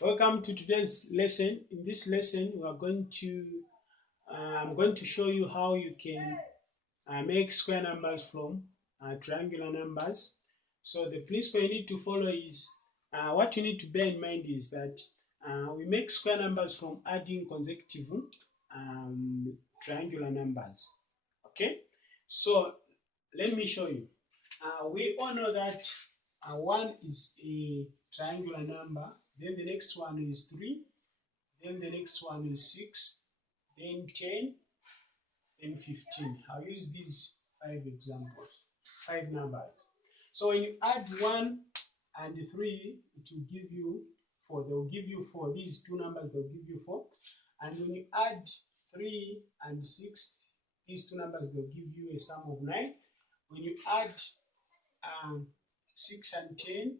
Welcome to today's lesson. In this lesson, I'm going to show you how you can make square numbers from triangular numbers. So the principle you need to follow is what you need to bear in mind is that we make square numbers from adding consecutive triangular numbers. Okay, so let me show you. We all know that 1 is a triangular number, then the next one is 3, then the next one is 6, then 10, then 15. I'll use these 5 examples, 5 numbers. So when you add 1 and 3, it will give you 4. They will give you 4. These two numbers, they will give you 4. And when you add 3 and 6, these two numbers, they will give you a sum of 9. When you add 6 and 10,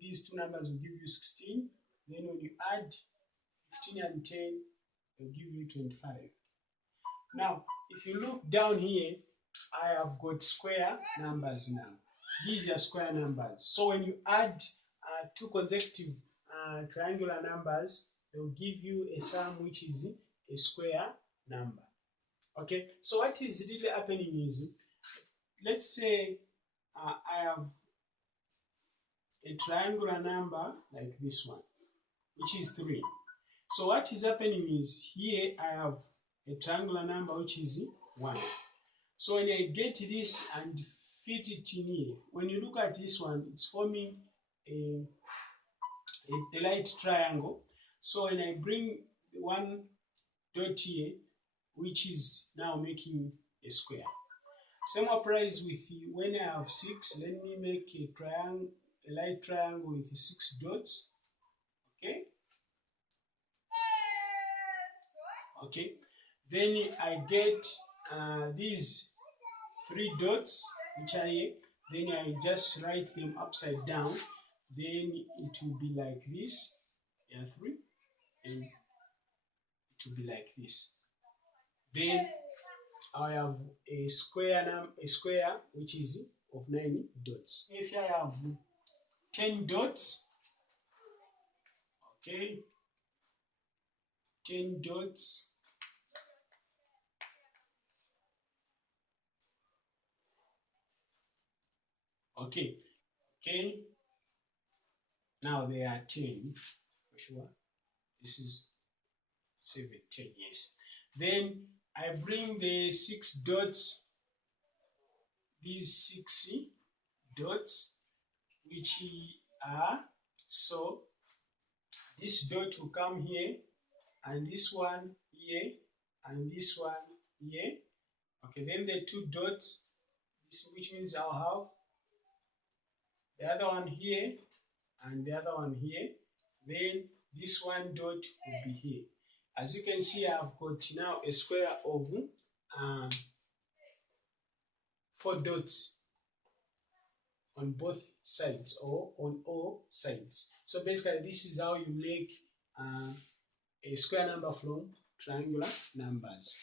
these two numbers will give you 16. Then when you add 15 and 10, they'll give you 25. Now, if you look down here, I have got square numbers now. These are square numbers. So when you add two consecutive triangular numbers, they'll give you a sum which is a square number. Okay, so what is really happening is, let's say I have a triangular number like this one, which is 3. So what is happening is, here I have a triangular number which is 1. So when I get this and fit it in here, when you look at this one, it's forming a light triangle. So when I bring one dot here, which is now making a square. Same applies with when I have 6. Let me make a light triangle with 6 dots. Okay, then I get these 3 dots which are here. Then I just write them upside down. Then it will be like this. 3, and it will be like this. Then I have a square which is of 9 dots. If I have 10 dots, okay, 10 dots. Okay, now there are 10 for sure. This is 7, 10, yes. Then I bring the 6 dots, these 6 dots, which are, so this dot will come here, and this one here, and this one here. Okay, then the 2 dots, which means I'll have the other one here and the other one here. Then this one dot will be here. As you can see, I've got now a square of 4 dots on both sides, or on all sides. So basically, this is how you make a square number from triangular numbers.